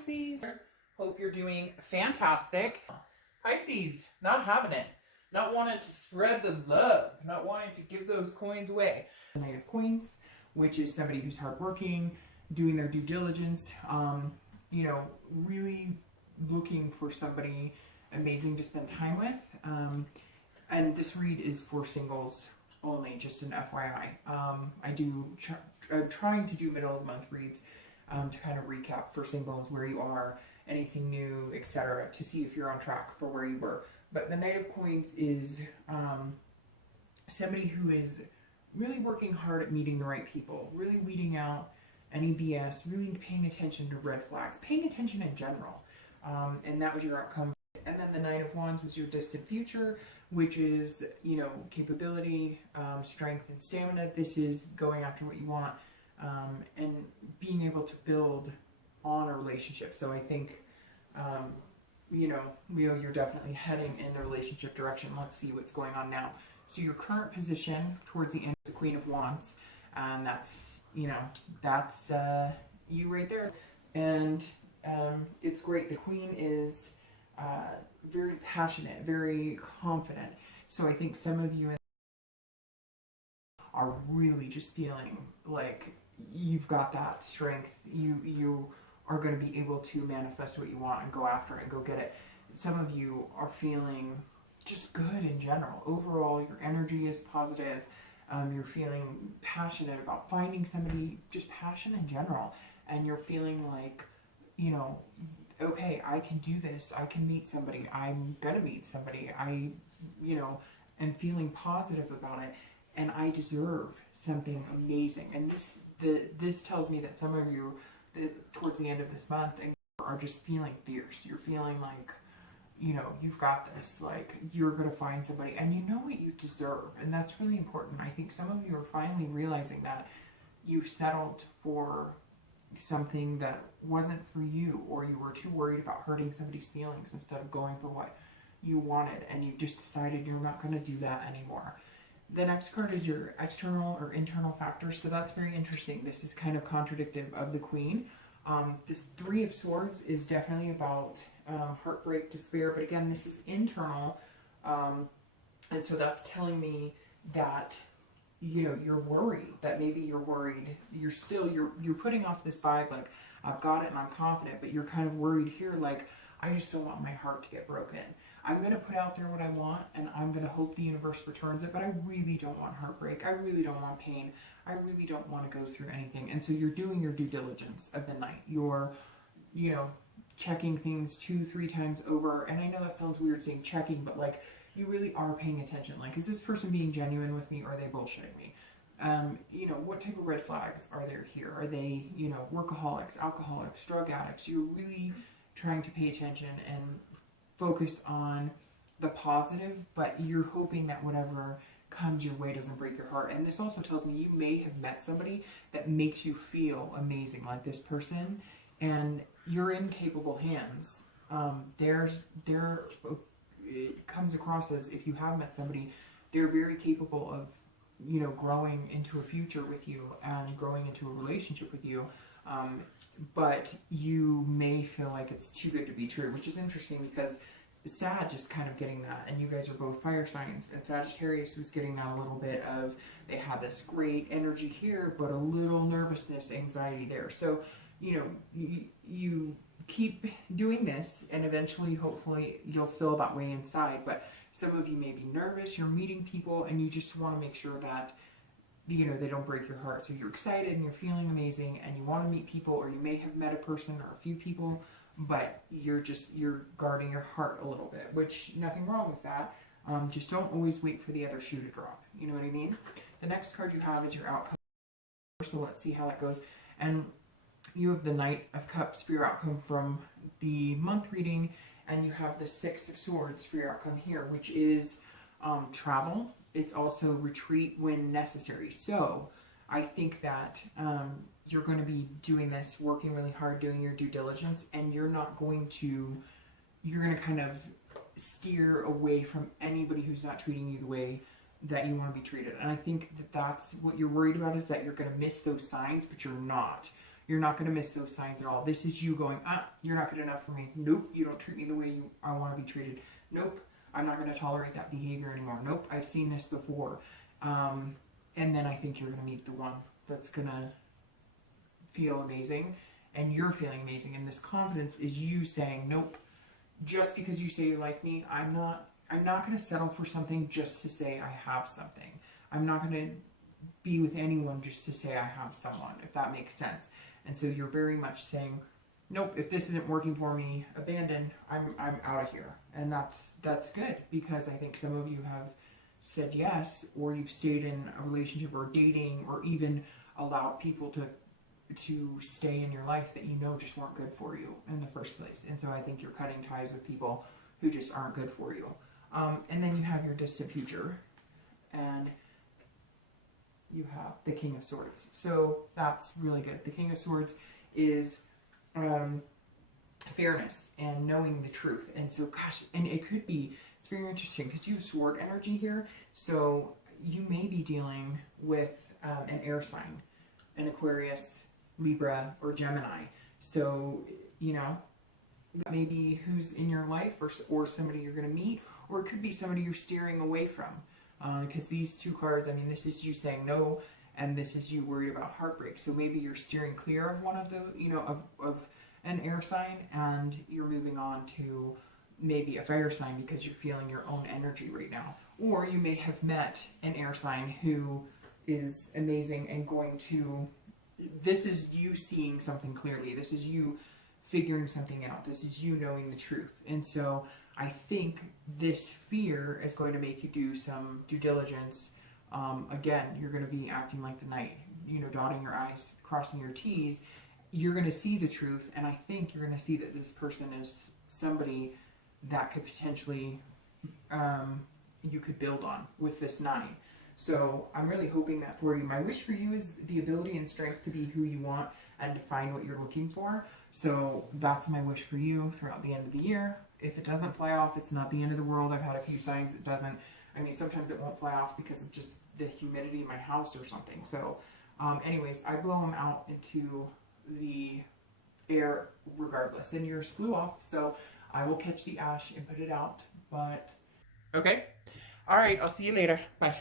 Pisces. Hope you're doing fantastic. Pisces, not having it. Not wanting to spread the love. Not wanting to give those coins away. The Knight of Coins, which is somebody who's hardworking, doing their due diligence, you know, really looking for somebody amazing to spend time with. And this read is for singles only, just an FYI. I'm trying to do middle of the month reads to kind of recap for singles where you are, anything new, etc., to see if you're on track for where you were. But the Knight of Coins is somebody who is really working hard at meeting the right people, really weeding out any BS, really paying attention to red flags, paying attention in general. And that was your outcome. And then the Knight of Wands was your distant future, which is, you know, capability, strength, and stamina. This is going after what you want and being able to build on a relationship. So I think, you know, Leo, you're definitely heading in the relationship direction. Let's see what's going on now. So your current position towards the end is the Queen of Wands, and that's, you know, that's you right there. And it's great. The Queen is very passionate, very confident. So I think some of you are really just feeling like you've got that strength. You are going to be able to manifest what you want and go after it and go get it. Some of you are feeling just good in general. Overall, your energy is positive. You're feeling passionate about finding somebody, just passion in general. And you're feeling like, you know, okay, I can do this. I can meet somebody. I'm going to meet somebody. I, you know, am feeling positive about it. And I deserve something amazing. And this tells me that some of you, towards the end of this month, are just feeling fierce. You're feeling like, you know, you've got this, like you're going to find somebody and you know what you deserve. And that's really important. I think some of you are finally realizing that you've settled for something that wasn't for you, or you were too worried about hurting somebody's feelings instead of going for what you wanted, and you've just decided you're not going to do that anymore. The next card is your external or internal factors, so that's very interesting. This is kind of contradictive of the Queen. This Three of Swords is definitely about heartbreak, despair, but again, this is internal, and so that's telling me that, you know, you're worried, that maybe you're worried, you're putting off this vibe like, I've got it and I'm confident, but you're kind of worried here, like, I just don't want my heart to get broken. I'm going to put out there what I want and I'm going to hope the universe returns it, but I really don't want heartbreak. I really don't want pain. I really don't want to go through anything. And so you're doing your due diligence of the night. You're, you know, checking things 2-3 times over. And I know that sounds weird saying checking, but like, you really are paying attention. Like, is this person being genuine with me, or are they bullshitting me? You know, what type of red flags are there here? Are they, you know, workaholics, alcoholics, drug addicts? You're really trying to pay attention and focus on the positive, but you're hoping that whatever comes your way doesn't break your heart. And this also tells me you may have met somebody that makes you feel amazing, like this person, and you're in capable hands. It comes across as, if you have met somebody, they're very capable of, you know, growing into a future with you and growing into a relationship with you. But you may feel like it's too good to be true, which is interesting because Sag is kind of getting that, and you guys are both fire signs, and Sagittarius was getting that a little bit of, they had this great energy here, but a little nervousness, anxiety there. So, you know, you keep doing this, and eventually, hopefully, you'll feel that way inside. But some of you may be nervous, you're meeting people, and you just want to make sure that, you know, they don't break your heart. So you're excited and you're feeling amazing and you want to meet people, or you may have met a person or a few people, but you're guarding your heart a little bit, which nothing wrong with that. Just don't always wait for the other shoe to drop. You know what I mean? The next card you have is your outcome. So let's see how that goes. And you have the Knight of Cups for your outcome from the month reading, and you have the Six of Swords for your outcome here, which is travel. It's also retreat when necessary. So I think that you're going to be doing this, working really hard, doing your due diligence, and you're going to kind of steer away from anybody who's not treating you the way that you want to be treated. And I think that that's what you're worried about, is that you're going to miss those signs, but you're not. You're not going to miss those signs at all. This is you going, you're not good enough for me. Nope, you don't treat me the way I want to be treated. Nope, I'm not going to tolerate that behavior anymore. Nope, I've seen this before. And then I think you're going to meet the one that's going to feel amazing, and you're feeling amazing. And this confidence is you saying, nope, just because you say you like me, I'm not going to settle for something just to say I have something. I'm not going to be with anyone just to say I have someone, if that makes sense. And so you're very much saying, nope, if this isn't working for me, abandon, I'm out of here. And that's good, because I think some of you have said yes, or you've stayed in a relationship or dating, or even allowed people to stay in your life that you know just weren't good for you in the first place. And so I think you're cutting ties with people who just aren't good for you. And then you have your distant future, and you have the King of Swords. So that's really good. The King of Swords is fairness and knowing the truth. And so, gosh, and it could be, it's very interesting because you have sword energy here. So you may be dealing with an air sign, an Aquarius, Libra, or Gemini. So, you know, that may be who's in your life, or somebody you're going to meet, or it could be somebody you're steering away from. Because these two cards, I mean, this is you saying no, and this is you worried about heartbreak. So maybe you're steering clear of one of those, you know, of an air sign, and you're moving on to maybe a fire sign because you're feeling your own energy right now. Or you may have met an air sign who is amazing and going to, this is you seeing something clearly. This is you figuring something out. This is you knowing the truth. And so I think this fear is going to make you do some due diligence. Again, you're going to be acting like the knight, you know, dotting your I's, crossing your T's. You're going to see the truth, and I think you're going to see that this person is somebody that could potentially, you could build on with this 9. So I'm really hoping that for you. My wish for you is the ability and strength to be who you want and to find what you're looking for. So that's my wish for you throughout the end of the year. If it doesn't fly off, it's not the end of the world. I've had a few signs it doesn't. I mean, sometimes it won't fly off because of just the humidity in my house or something. So anyways, I blow them out into the air regardless. And yours flew off, so I will catch the ash and put it out. But okay. All right, I'll see you later. Bye.